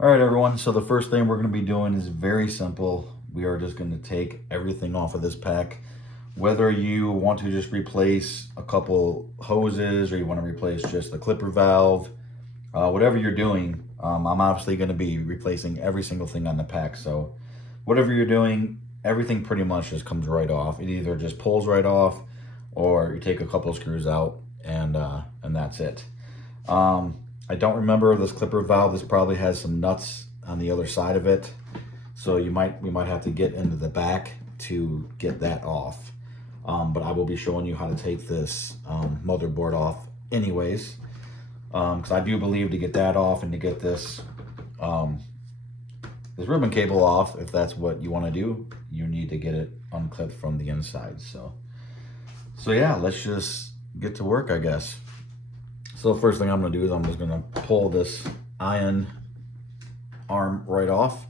All right, everyone. So the first thing we're going to be doing is very simple. We are just going to take everything off of this pack. Whether you want to just replace a couple hoses or you want to replace just the clipper valve, whatever you're doing, I'm obviously going to be replacing every single thing on the pack. So whatever you're doing, everything pretty much just comes right off. It either just pulls right off or you take a couple of screws out and that's it. I don't remember this clipper valve. This probably has some nuts on the other side of it. So we might have to get into the back to get that off. But I will be showing you how to take this motherboard off anyways. Because I do believe to get that off and to get this this ribbon cable off, if that's what you want to do, you need to get it unclipped from the inside. So yeah, let's just get to work, I guess. So the first thing I'm going to do is I'm just going to pull this iron arm right off.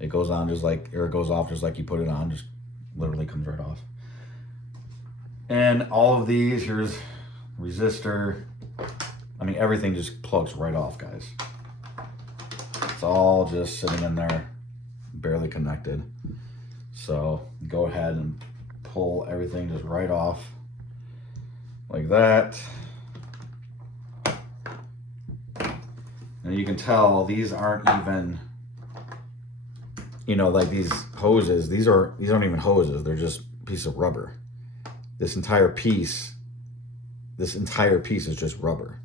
It goes on just like, or it goes off just like you put it on, just literally comes right off. And all of these, here's resistor. I mean, everything just plugs right off, guys. It's all just sitting in there, barely connected. So go ahead and pull everything just right off like that. And you can tell these aren't even, you know, like these hoses, these aren't even hoses, they're just a piece of rubber. This entire piece is just rubber.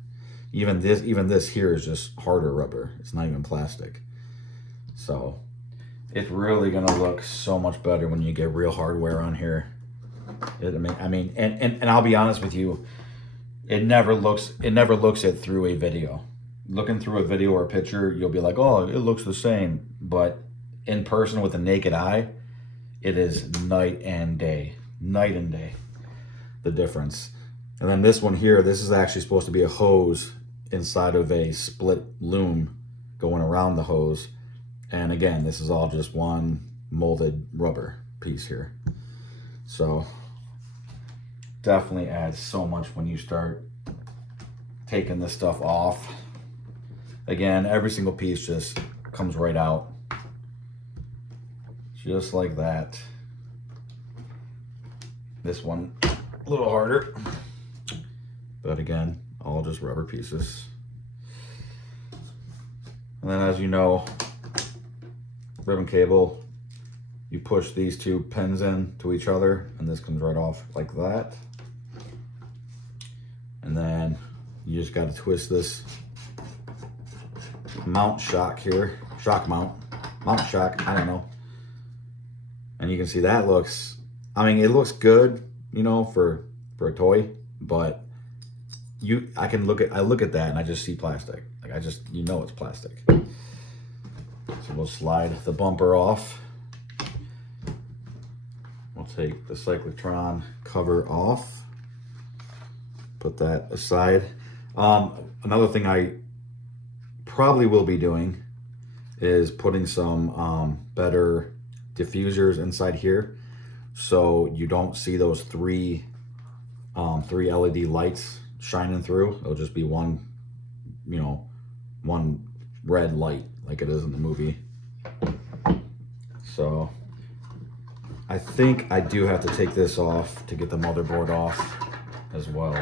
Even this here is just harder rubber. It's not even plastic. So it's really gonna look so much better when you get real hardware on here. I mean, and I'll be honest with you, it never looks it through a video. Looking through a video or a picture, you'll be like, oh, it looks the same. But in person with the naked eye, it is night and day, the difference. And then this one here, this is actually supposed to be a hose inside of a split loom going around the hose. And again, this is all just one molded rubber piece here. So definitely adds so much when you start taking this stuff off. Again, every single piece just comes right out. Just like that. This one, a little harder. But again, all just rubber pieces. And then as you know, ribbon cable, you push these two pins in to each other and this comes right off like that. And then you just got to twist this mount shock here, mount shock, I don't know. And you can see that looks, I mean, it looks good, you know, for a toy, but I look at that and I just see plastic. Like you know it's plastic. So we'll slide the bumper off. We'll take the cyclotron cover off. Put that aside. Another thing I probably will be doing is putting some better diffusers inside here, so you don't see those three LED lights shining through. It'll just be one, you know, one red light like it is in the movie. So I think I do have to take this off to get the motherboard off as well.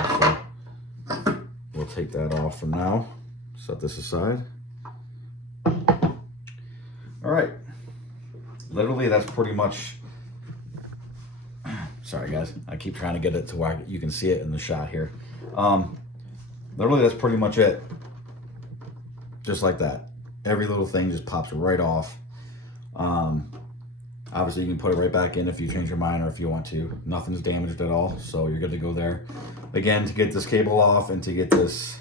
So we'll take that off for now. Set this aside. All right. Literally, that's pretty much, sorry guys, I keep trying to get it to where you can see it in the shot here. Literally, that's pretty much it. Just like that. Every little thing just pops right off. Obviously, you can put it right back in if you change your mind or if you want to. Nothing's damaged at all, so you're good to go there. Again, to get this cable off and to get this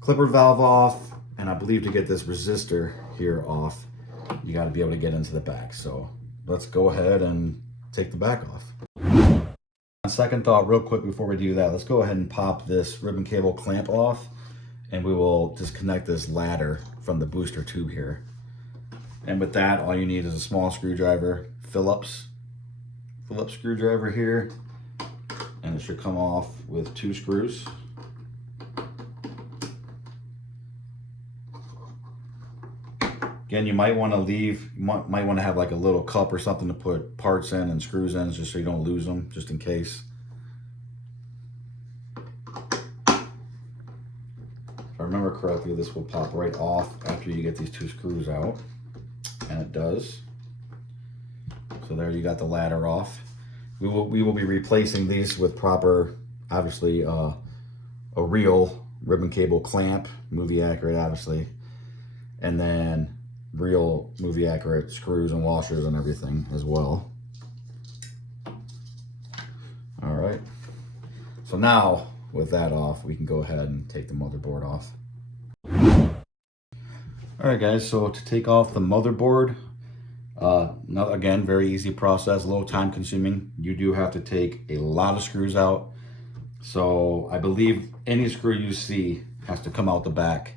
clipper valve off, and I believe to get this resistor here off, you got to be able to get into the back. So let's go ahead and take the back off. On second thought, real quick before we do that, let's go ahead and pop this ribbon cable clamp off, and we will disconnect this ladder from the booster tube here. And with that, all you need is a small screwdriver, Phillips screwdriver here, and it should come off with 2 screws. Again, you might want to leave, might want to have like a little cup or something to put parts in and screws in, just so you don't lose them, just in case. If I remember correctly, this will pop right off after you get these 2 screws out, and it does. So there you got the ladder off. We will be replacing these with proper, obviously, a real ribbon cable clamp, movie accurate, obviously, and then real movie accurate screws and washers and everything as well. All right. So now with that off, we can go ahead and take the motherboard off. All right, guys. So to take off the motherboard. Again, very easy process, low time consuming. You do have to take a lot of screws out. So I believe any screw you see has to come out the back.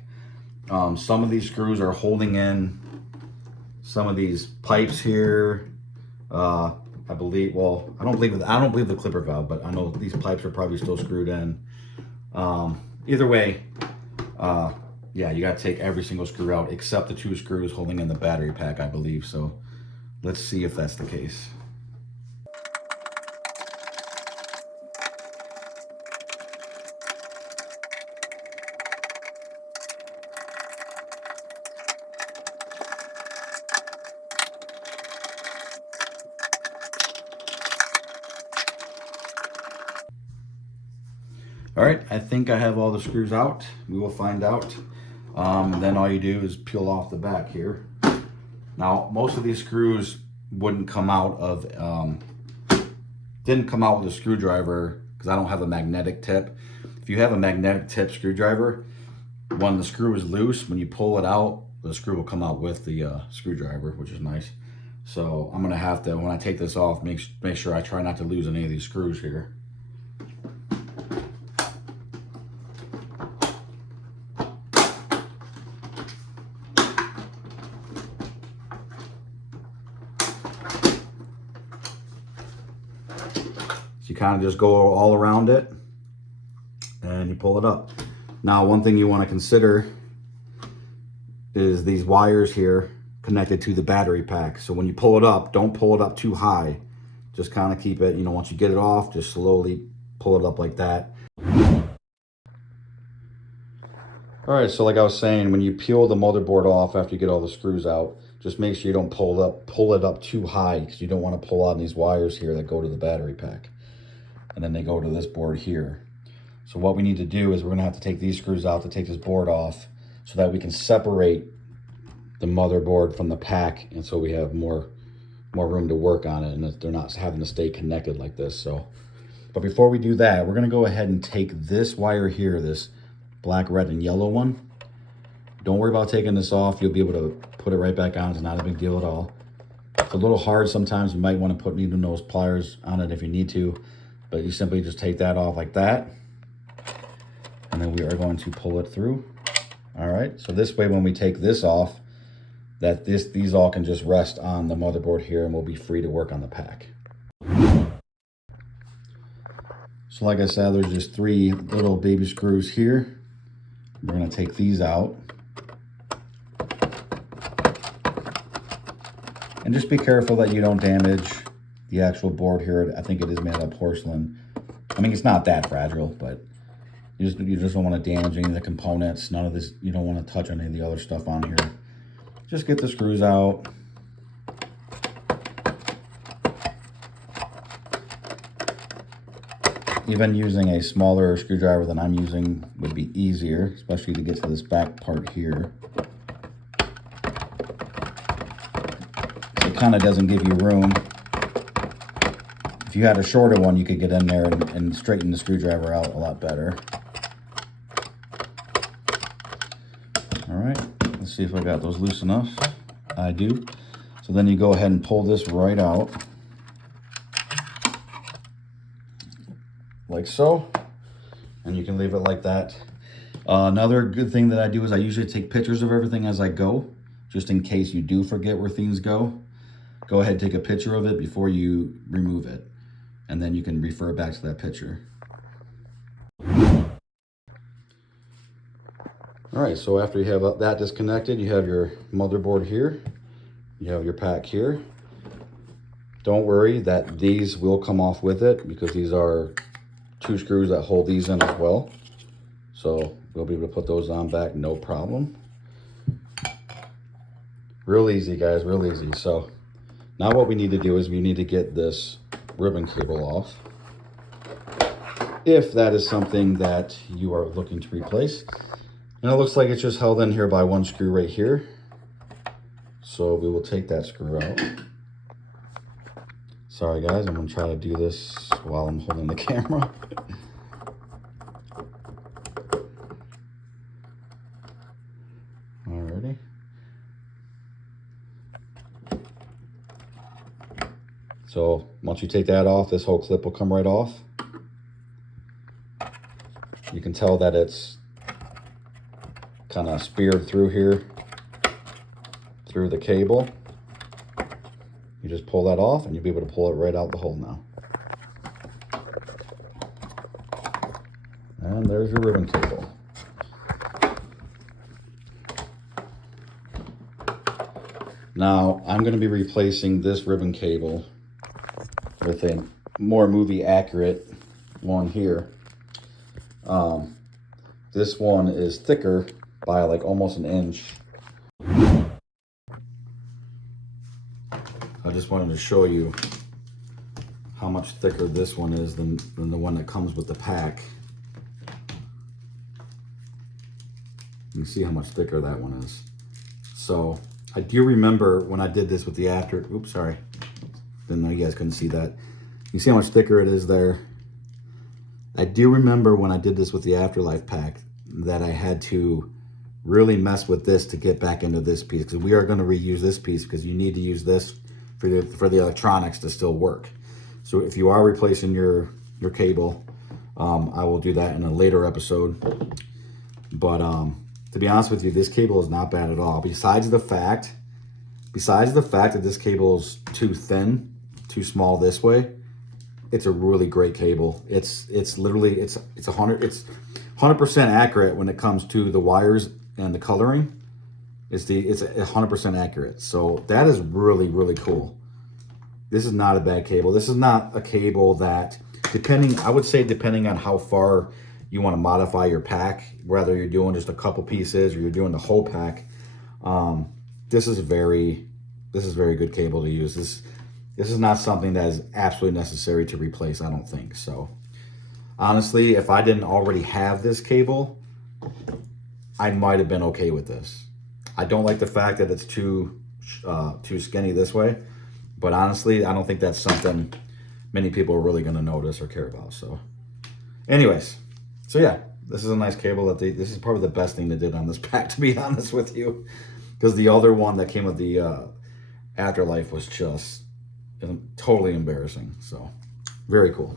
Some of these screws are holding in some of these pipes here. I believe, well, I don't believe the clipper valve, but I know these pipes are probably still screwed in. Either way, yeah, you got to take every single screw out except the 2 screws holding in the battery pack, I believe. So let's see if that's the case. All right, I think I have all the screws out. We will find out. Then all you do is peel off the back here. Now, most of these screws wouldn't come out of, didn't come out with a screwdriver because I don't have a magnetic tip. If you have a magnetic tip screwdriver, when the screw is loose, when you pull it out, the screw will come out with the screwdriver, which is nice. So I'm gonna have to, when I take this off, make sure I try not to lose any of these screws here. So you kind of just go all around it and you pull it up. Now, one thing you want to consider is these wires here connected to the battery pack. So when you pull it up, don't pull it up too high. Just kind of keep it, once you get it off, just slowly pull it up like that. All right, so like I was saying, when you peel the motherboard off after you get all the screws out, just make sure you don't pull it up too high, because you don't want to pull on these wires here that go to the battery pack. And then they go to this board here. So what we need to do is we're gonna have to take these screws out to take this board off so that we can separate the motherboard from the pack, and so we have more room to work on it, and they're not having to stay connected like this. So, but before we do that, we're gonna go ahead and take this wire here, this black, red, and yellow one. Don't worry about taking this off. You'll be able to put it right back on. It's not a big deal at all. It's a little hard sometimes. You might want to put needle nose pliers on it if you need to, but you simply just take that off like that. And then we are going to pull it through. All right, so this way when we take this off, these all can just rest on the motherboard here, and we'll be free to work on the pack. So like I said, there's just 3 little baby screws here. We're gonna take these out. And just be careful that you don't damage the actual board here. I think it is made out of porcelain. I mean, it's not that fragile, but you just don't want to damage any of the components. None of this, you don't want to touch any of the other stuff on here. Just get the screws out. Even using a smaller screwdriver than I'm using would be easier, especially to get to this back part here. It kind of doesn't give you room. If you had a shorter one, you could get in there and straighten the screwdriver out a lot better. All right, let's see if I got those loose enough. I do. So then you go ahead and pull this right out. Like so, and you can leave it like that. Another good thing that I do is I usually take pictures of everything as I go, just in case you do forget where things go. Go ahead and take a picture of it before you remove it, and then you can refer back to that picture. All right, so after you have that disconnected, you have your motherboard here. You have your pack here. Don't worry that these will come off with it because these are 2 screws that hold these in as well. So we'll be able to put those on back, no problem. Real easy, guys, real easy. So now what we need to do is we need to get this ribbon cable off. If that is something that you are looking to replace. And it looks like it's just held in here by 1 screw right here. So we will take that screw out. Sorry guys, I'm gonna try to do this while I'm holding the camera. Alrighty. So once you take that off, this whole clip will come right off. You can tell that it's kind of speared through here, through the cable. You just pull that off and you'll be able to pull it right out the hole now. And there's your ribbon cable. Now I'm going to be replacing this ribbon cable with a more movie accurate one here. This one is thicker by like almost an inch. I just wanted to show you how much thicker this one is than the one that comes with the pack. You can see how much thicker that one is. So I do remember when I did this with the oops, sorry. Didn't know you guys couldn't see that. You see how much thicker it is there? I do remember when I did this with the Afterlife pack that I had to really mess with this to get back into this piece, because we are going to reuse this piece because you need to use this for the electronics to still work. So if you are replacing your cable, I will do that in a later episode. But to be honest with you, this cable is not bad at all. Besides the fact that this cable is too thin, too small this way, it's a really great cable. It's literally it's 100% accurate when it comes to the wires and the coloring. It's 100% accurate. So that is really, really cool. This is not a bad cable. This is not a cable that, I would say depending on how far you want to modify your pack, whether you're doing just a couple pieces or you're doing the whole pack, this is very good cable to use. This is not something that is absolutely necessary to replace, I don't think. So honestly, if I didn't already have this cable, I might have been okay with this. I don't like the fact that it's too skinny this way, but honestly, I don't think that's something many people are really going to notice or care about. So anyways, so yeah, this is a nice cable this is probably the best thing they did on this pack, to be honest with you, because the other one that came with the Afterlife was just totally embarrassing. So very cool.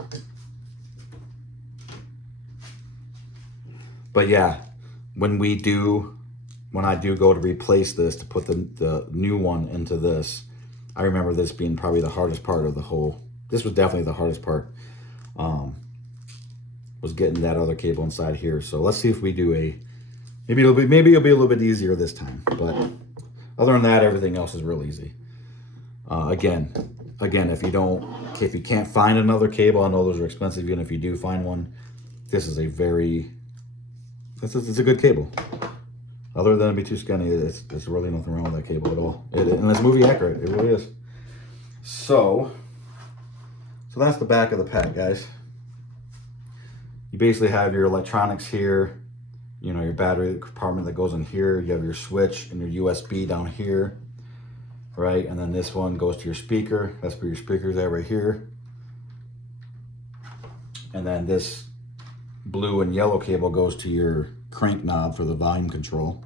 But yeah, when I do go to replace this to put the new one into this, I remember this being probably the hardest part of the whole. This was definitely the hardest part. Was getting that other cable inside here. So let's see if we do maybe it'll be a little bit easier this time. But other than that, everything else is real easy. Again, if you can't find another cable, I know those are expensive. Even if you do find one, this is a good cable. Other than it be too skinny, there's really nothing wrong with that cable at all. And it's movie accurate. It really is. So that's the back of the pack, guys. You basically have your electronics here, your battery compartment that goes in here. You have your switch and your USB down here, right? And then this one goes to your speaker. That's where your speaker's at right here. And then this blue and yellow cable goes to your crank knob for the volume control.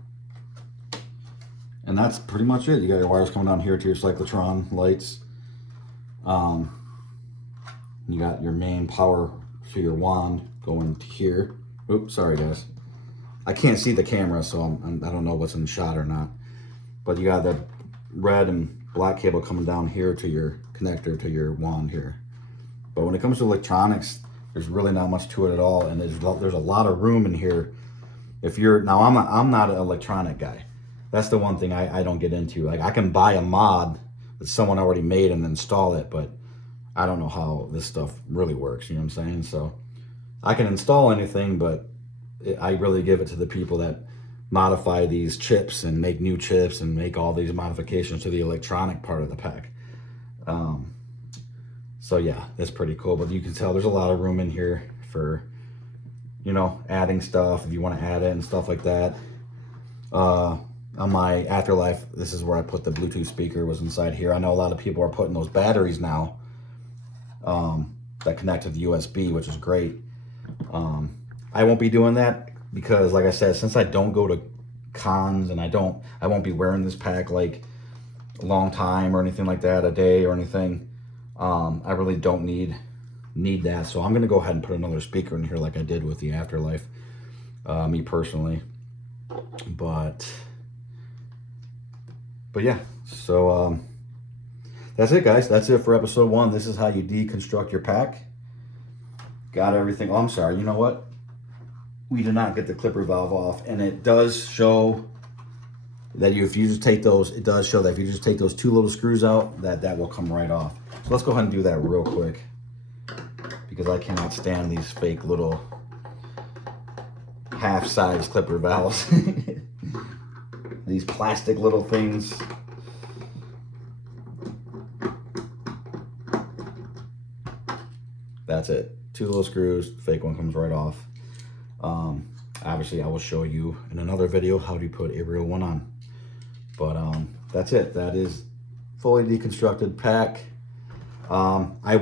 And that's pretty much it. You got your wires coming down here to your cyclotron lights. You got your main power to your wand going to here. Oops, sorry guys. I can't see the camera, so I don't know what's in the shot or not. But you got the red and black cable coming down here to your connector to your wand here. But when it comes to electronics, there's really not much to it at all, and there's a lot of room in here If you're, now I'm not an electronic guy. That's the one thing I don't get into. Like, I can buy a mod that someone already made and install it, but I don't know how this stuff really works, you know what I'm saying? So I can install anything, but I really give it to the people that modify these chips and make new chips and make all these modifications to the electronic part of the pack. So yeah, that's pretty cool. But you can tell there's a lot of room in here for, you know, adding stuff if you want to add it and stuff like that. On my Afterlife, this is where I put the Bluetooth speaker, was inside here. I know a lot of people are putting those batteries now that connect to the USB, which is great. I won't be doing that because, like I said, since I don't go to cons and I won't be wearing this pack like a long time or anything like that, a day or anything. I really don't need that. So I'm gonna go ahead and put another speaker in here like I did with the Afterlife, me personally. But yeah, so that's it, guys. That's it for episode 1. This is how you deconstruct your pack. Got everything. Oh, I'm sorry, you know what? We did not get the clipper valve off, and it does show that if you just take those, it does show that if you just take those 2 little screws out, that will come right off. So let's go ahead and do that real quick, because I cannot stand these fake little half-size clipper valves. These plastic little things. That's it. 2 little screws, the fake one comes right off. Obviously I will show you in another video how to put a real one on. But that's it. That is fully deconstructed pack. I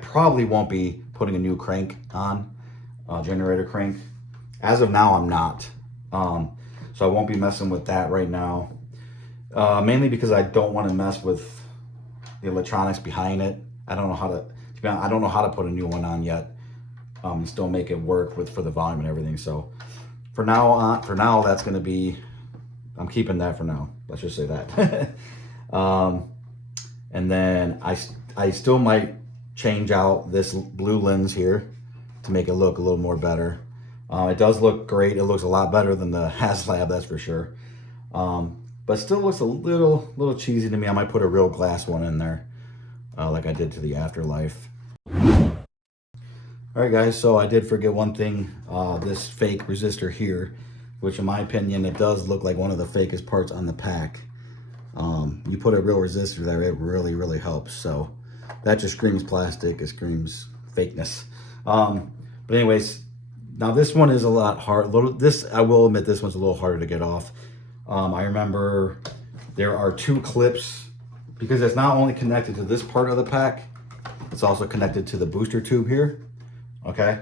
probably won't be putting a new crank on, generator crank. As of now, I'm not. So I won't be messing with that right now. Mainly because I don't want to mess with the electronics behind it. I don't know how to put a new one on yet. And still make it work for the volume and everything. So for now, that's going to be, I'm keeping that for now. Let's just say that. And then I still might change out this blue lens here to make it look a little more better. It does look great. It looks a lot better than the HasLab, that's for sure. But still looks a little cheesy to me. I might put a real glass one in there, like I did to the Afterlife. All right, guys, so I did forget one thing. This fake resistor here, which in my opinion, it does look like one of the fakest parts on the pack. You put a real resistor there, it really helps. So that just screams plastic, it screams fakeness. But anyways, now this one is a lot hard. I will admit, this one's a little harder to get off. I remember there are 2 clips, because it's not only connected to this part of the pack, it's also connected to the booster tube here. Okay,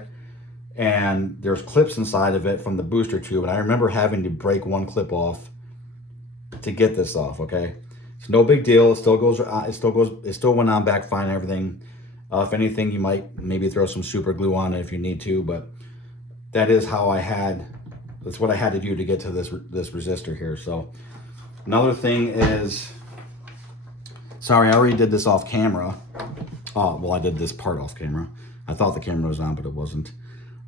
and there's clips inside of it from the booster tube, and I remember having to break one clip off to get this off. Okay, it's no big deal. It still went on back fine and everything. If anything, you might maybe throw some super glue on it if you need to, but that is how that's what I had to do to get to this resistor here. So another thing is, sorry, I already did this off camera. Oh, well, I did this part off camera. I thought the camera was on, but it wasn't.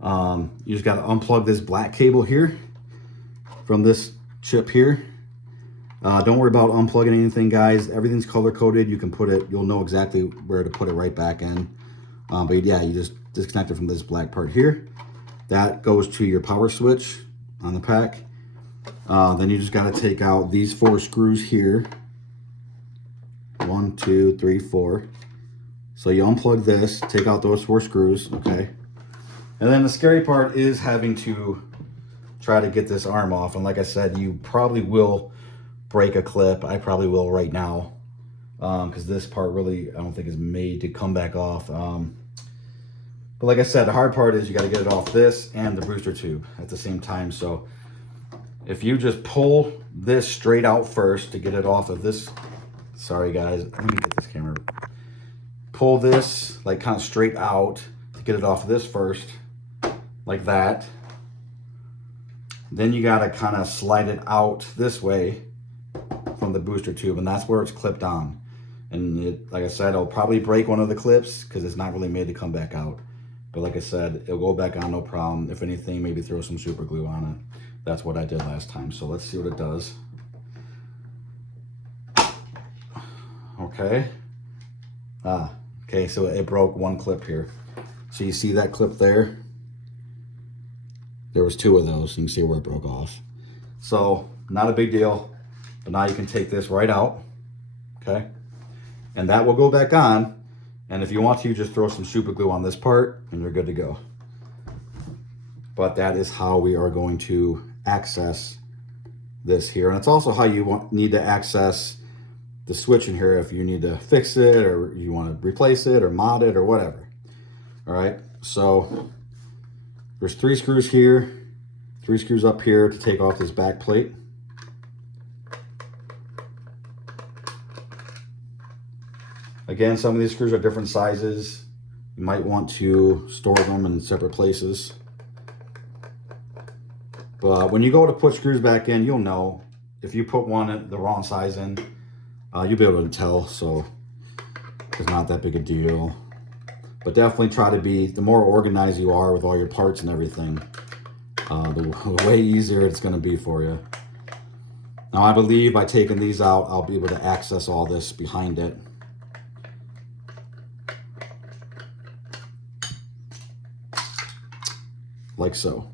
You just got to unplug this black cable here from this chip here. Don't worry about unplugging anything, guys. Everything's color coded. You can put it, you'll know exactly where to put it right back in. But yeah, you just disconnect it from this black part here. That goes to your power switch on the pack. Then you just got to take out these 4 screws here. 1, 2, 3, 4. So you unplug this, take out those 4 screws, okay? And then the scary part is having to try to get this arm off. And like I said, you probably will break a clip. I probably will right now, because this part really, I don't think is made to come back off. But like I said, the hard part is you got to get it off this and the booster tube at the same time. So if you just pull this straight out first to get it off of this, sorry guys, let me get this camera. Pull this like kind of straight out to get it off of this first, like that. Then you got to kind of slide it out this way from the booster tube, and that's where it's clipped on. And it, like I said, I'll probably break one of the clips because it's not really made to come back out. But like I said, it'll go back on no problem. If anything, maybe throw some super glue on it. That's what I did last time. So let's see what it does. Okay. Okay, so it broke one clip here. So you see that clip there? There was 2 of those. You can see where it broke off. So not a big deal. But now you can take this right out. Okay. And that will go back on. And if you want to, just throw some super glue on this part and you're good to go. But that is how we are going to access this here. And it's also how you need to access the switch in here if you need to fix it or you want to replace it or mod it or whatever. All right, so there's 3 screws here, 3 screws up here to take off this back plate. Again, some of these screws are different sizes. You might want to store them in separate places. But when you go to put screws back in, you'll know. If you put one the wrong size in, you'll be able to tell, so it's not that big a deal. But definitely try to be, the more organized you are with all your parts and everything, the way easier it's going to be for you. Now I believe by taking these out, I'll be able to access all this behind it. Like so.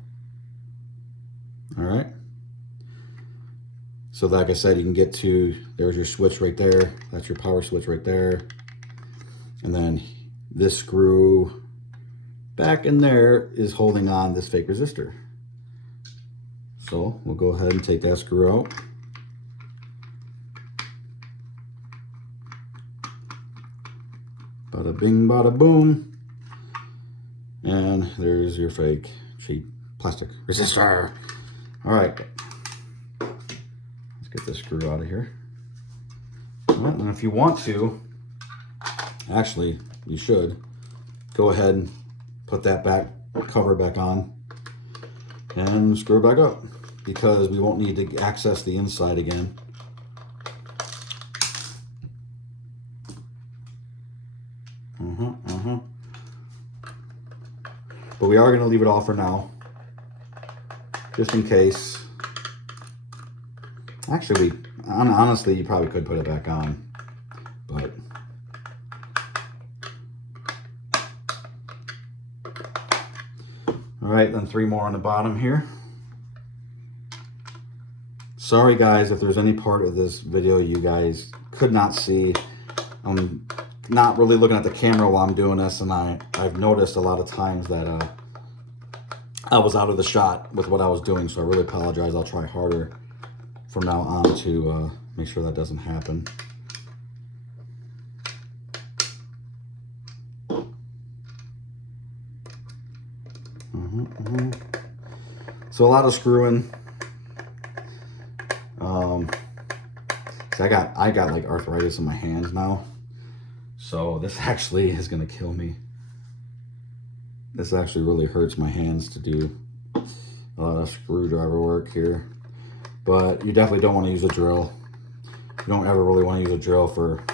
All right. So like I said, you can get to, there's your switch right there. That's your power switch right there. And then this screw back in there is holding on this fake resistor. So we'll go ahead and take that screw out. Bada bing, bada boom. And there's your fake cheap plastic resistor. All right. Let's get this screw out of here. Well, and if you want to, actually, you should go ahead and put that back cover back on and screw it back up, because we won't need to access the inside again. But we are going to leave it off for now, just in case. Actually, honestly, you probably could put it back on, but all right, then 3 more on the bottom here. Sorry guys if there's any part of this video you guys could not see. I'm not really looking at the camera while I'm doing this, and I've noticed a lot of times that I was out of the shot with what I was doing, so I really apologize. I'll try harder from now on to make sure that doesn't happen. So a lot of screwing. So I got like arthritis in my hands now, so this actually is gonna kill me. This actually really hurts my hands to do a lot of screwdriver work here. But you definitely don't want to use a drill. You don't ever really want to use a drill for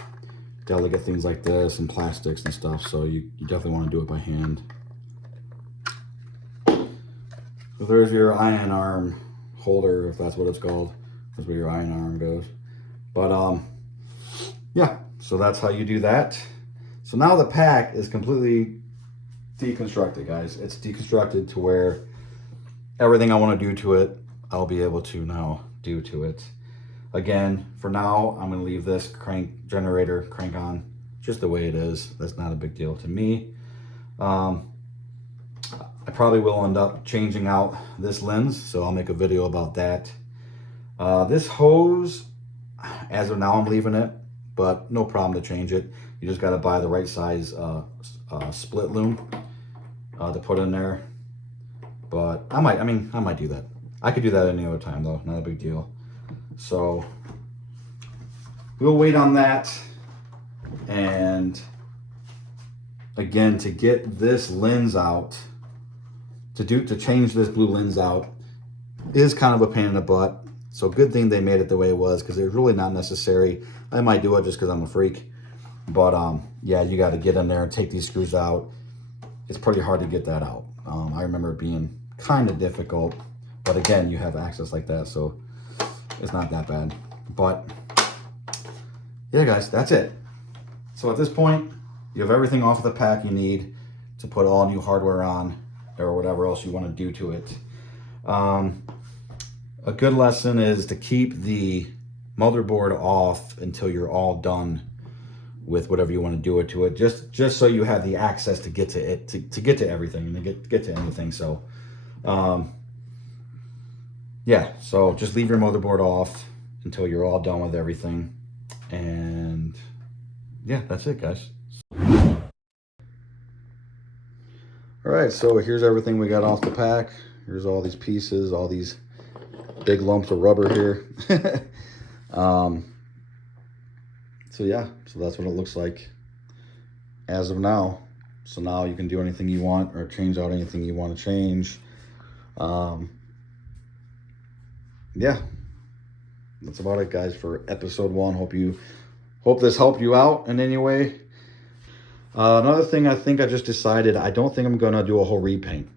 delicate things like this and plastics and stuff, so you definitely want to do it by hand. So there's your iron arm holder, if that's what it's called. That's where your iron arm goes. But yeah, so that's how you do that. So now the pack is completely deconstructed, guys. It's deconstructed to where everything I want to do to it, I'll be able to now do to it. Again, for now, I'm going to leave this generator crank on just the way it is. That's not a big deal to me. I probably will end up changing out this lens, so I'll make a video about that. This hose, as of now, I'm leaving it, but no problem to change it. You just got to buy the right size split loom to put in there. But I might do that. I could do that any other time though, not a big deal. So we'll wait on that. And again, to get this lens out, to change this blue lens out is kind of a pain in the butt. So good thing they made it the way it was, because it's really not necessary. I might do it just because I'm a freak. But yeah, you got to get in there and take these screws out. it's pretty hard to get that out. I remember it being kind of difficult, but again, you have access like that, so it's not that bad. But yeah, guys, that's it. So at this point, you have everything off of the pack you need to put all new hardware on or whatever else you want to do to it. A good lesson is to keep the motherboard off until you're all done with whatever you want to do it to it, just so you have the access to get to it, to get to everything and to get to anything. So yeah, so just leave your motherboard off until you're all done with everything. And yeah, that's it, guys. All right, so here's everything we got off the pack. Here's all these pieces, all these big lumps of rubber here. So yeah, so that's what it looks like as of now. So now you can do anything you want or change out anything you want to change. Yeah, that's about it, guys, for episode 1. Hope this helped you out in any way. Another thing, I think I just decided I don't think I'm gonna do a whole repaint.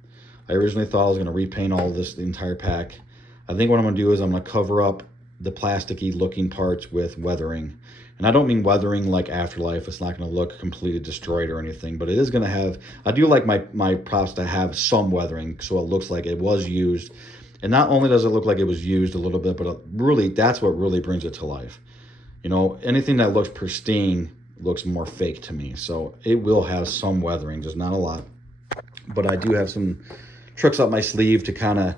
I originally thought I was gonna repaint all of this, the entire pack. I think what I'm gonna do is I'm gonna cover up the plasticky looking parts with weathering. And I don't mean weathering like Afterlife. It's not going to look completely destroyed or anything, but it is going to have, I do like my props to have some weathering so it looks like it was used. And not only does it look like it was used a little bit, but really that's what really brings it to life. You know, anything that looks pristine looks more fake to me. So it will have some weathering, just not a lot. But I do have some tricks up my sleeve to kind of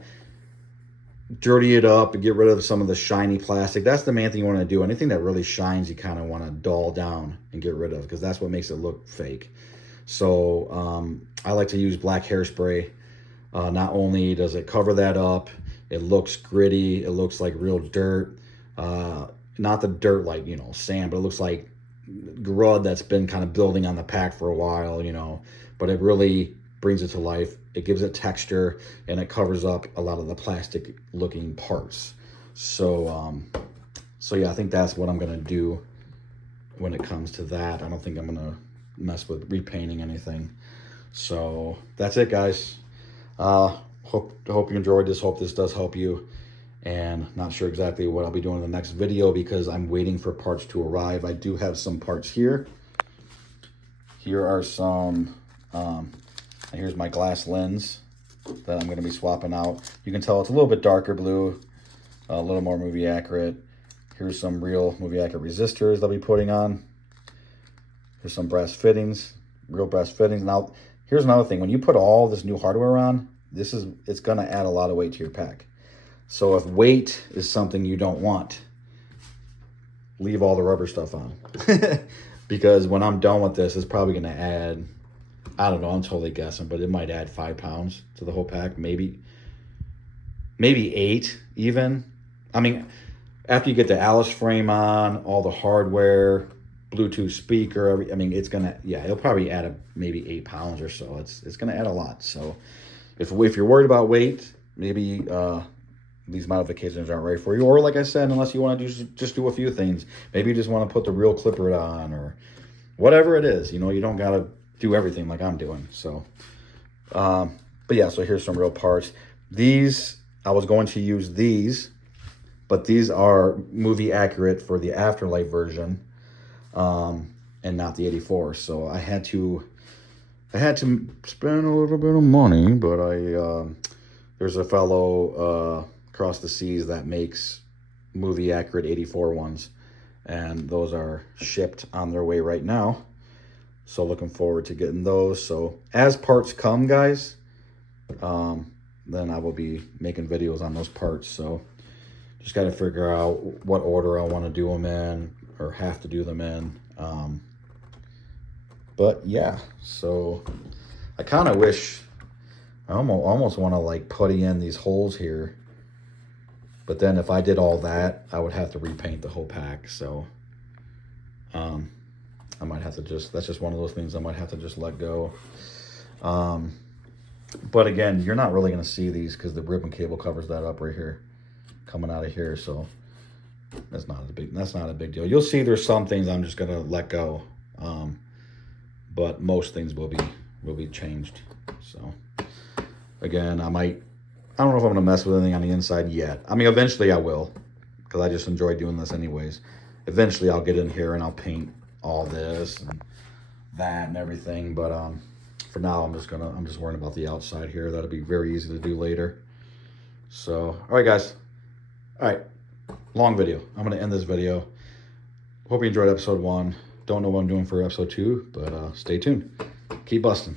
dirty it up and get rid of some of the shiny plastic. That's the main thing you want to do. Anything that really shines, you kind of want to dull down and get rid of, because that's what makes it look fake. So I like to use black hairspray. Not only does it cover that up, it looks gritty, it looks like real dirt. Not the dirt like, you know, sand, but it looks like grud that's been kind of building on the pack for a while, you know, but it really brings it to life. It gives it texture, and it covers up a lot of the plastic looking parts. So so yeah, I think that's what I'm gonna do when it comes to that. I don't think I'm gonna mess with repainting anything. So that's it, guys. Hope you enjoyed this. Hope this does help you. And not sure exactly what I'll be doing in the next video because I'm waiting for parts to arrive. I do have some parts here. Here are some here's my glass lens that I'm going to be swapping out. You can tell it's a little bit darker blue, a little more movie accurate. Here's some real movie accurate resistors I'll be putting on. Here's some brass fittings, real brass fittings. Now, here's another thing. When you put all this new hardware on, it's going to add a lot of weight to your pack. So if weight is something you don't want, leave all the rubber stuff on. Because when I'm done with this, it's probably going to add, I don't know, I'm totally guessing, but it might add 5 pounds to the whole pack, maybe 8 even. I mean, after you get the Alice frame on, all the hardware, Bluetooth speaker, I mean, it's gonna, yeah, it'll probably add maybe 8 pounds or so. It's gonna add a lot. So if you're worried about weight, maybe these modifications aren't right for you. Or like I said, unless you want to just do a few things, maybe you just want to put the real clipper on or whatever it is. You know, you don't gotta do everything like I'm doing. So but yeah, so here's some real parts. These, I was going to use these, but these are movie accurate for the Afterlife version, and not the 84. So I had to spend a little bit of money, but there's a fellow across the seas that makes movie accurate 84 ones, and those are shipped on their way right now. So looking forward to getting those. So as parts come, guys, then I will be making videos on those parts. So just got to figure out what order I want to do them in or have to do them in. But yeah, so I kind of wish, I almost want to like putty in these holes here. But then if I did all that, I would have to repaint the whole pack. So I might have to that's just one of those things I might have to just let go. But again, you're not really going to see these because the ribbon cable covers that up right here, coming out of here. So that's not a big deal. You'll see there's some things I'm just going to let go. But most things will be will be changed. So again, I don't know if I'm gonna mess with anything on the inside yet. I mean, eventually I will, because I just enjoy doing this anyways. Eventually I'll get in here and I'll paint all this and that and everything. But for now, I'm just worrying about the outside here. That'll be very easy to do later. So, all right, guys. All right, long video. I'm gonna end this video. Hope you enjoyed episode 1. Don't know what I'm doing for episode 2, but stay tuned. Keep busting.